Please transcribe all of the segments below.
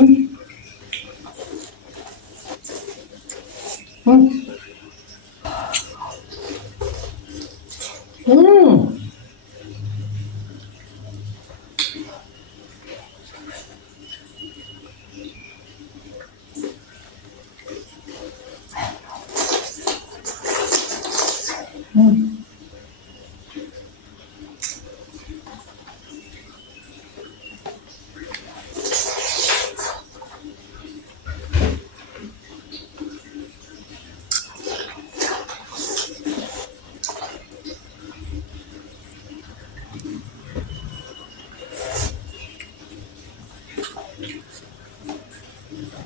음. 음. 음. 음.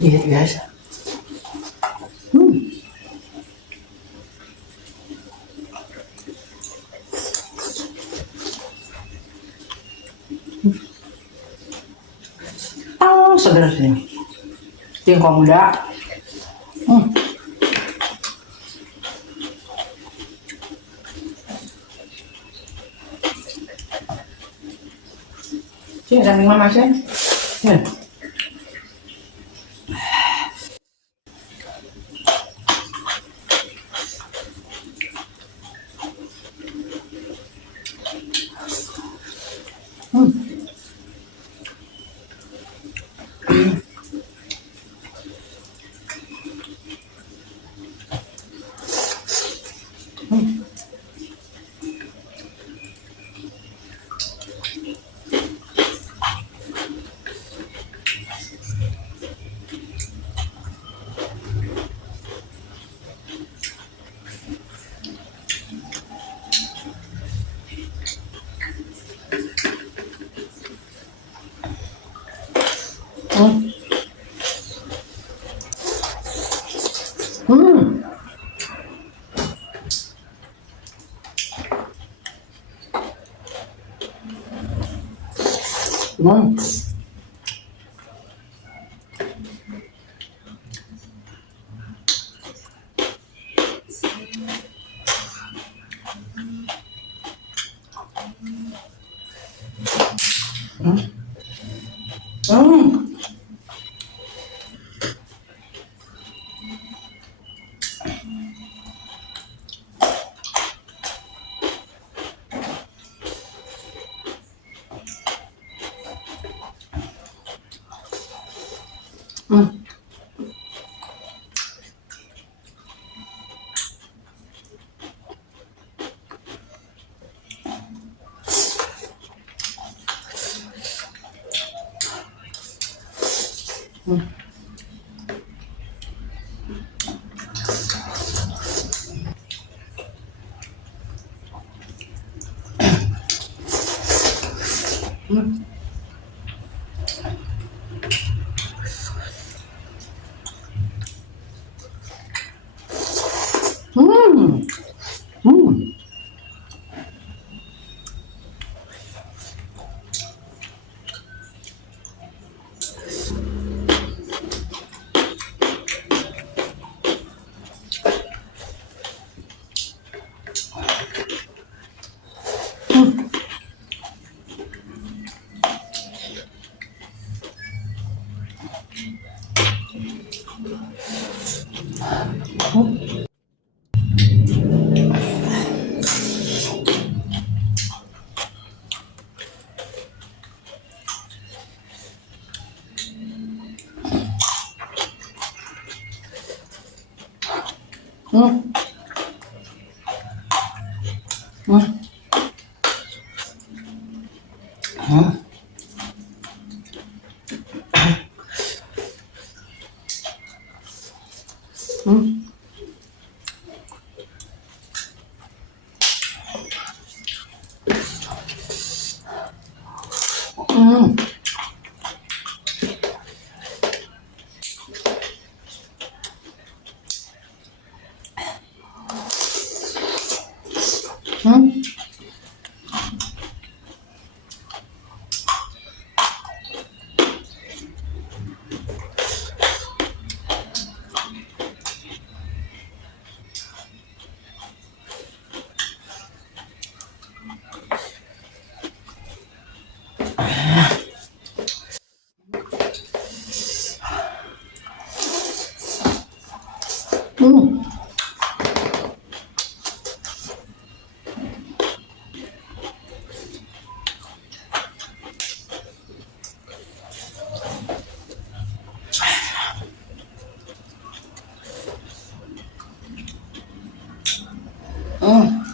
얘 위해서. 음. Sebenarnya singkong muda. Hmm. Sini samping mama sih. Nih. Hmm. Hmm. Hmm. Hmm. Hmm. Hmm. Hmm. Hmm. Hmm. Hmm. Hmm. Hmm. Hmm. Hmm. Hmm. Hmm. Hmm. Hmm. Hmm. Hmm.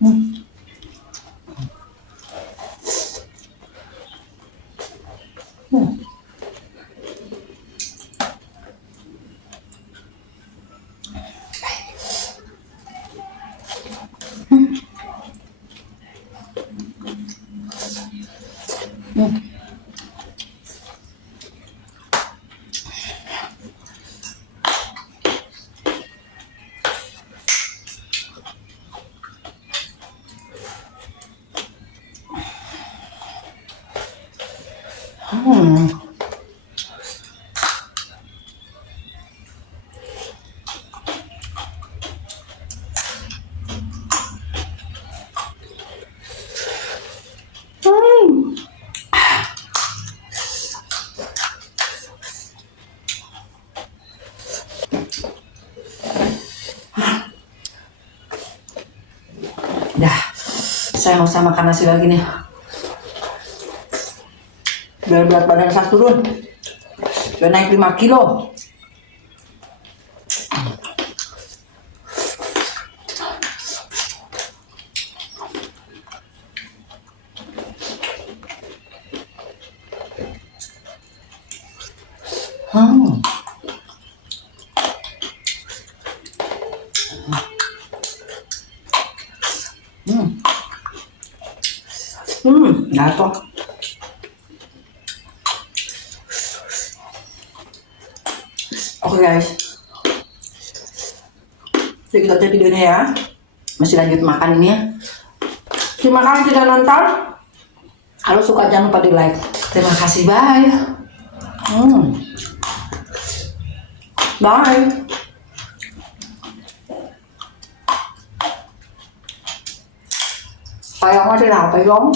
Hmm. Hmm. Hmm. Hmm. Hmm. Dah, saya nggak usah makan nasi lagi nih. Biar berat badan saya turun. Biar naik 5 kilo. Hmm. Hmm. Jatuh. Oke guys. Jadi kita tutup videonya ya. Masih lanjut makan ini ya. Terima kasih sudah nonton. Kalau suka jangan lupa di like. Terima kasih, bye. Bye. Kayak masih apa dong?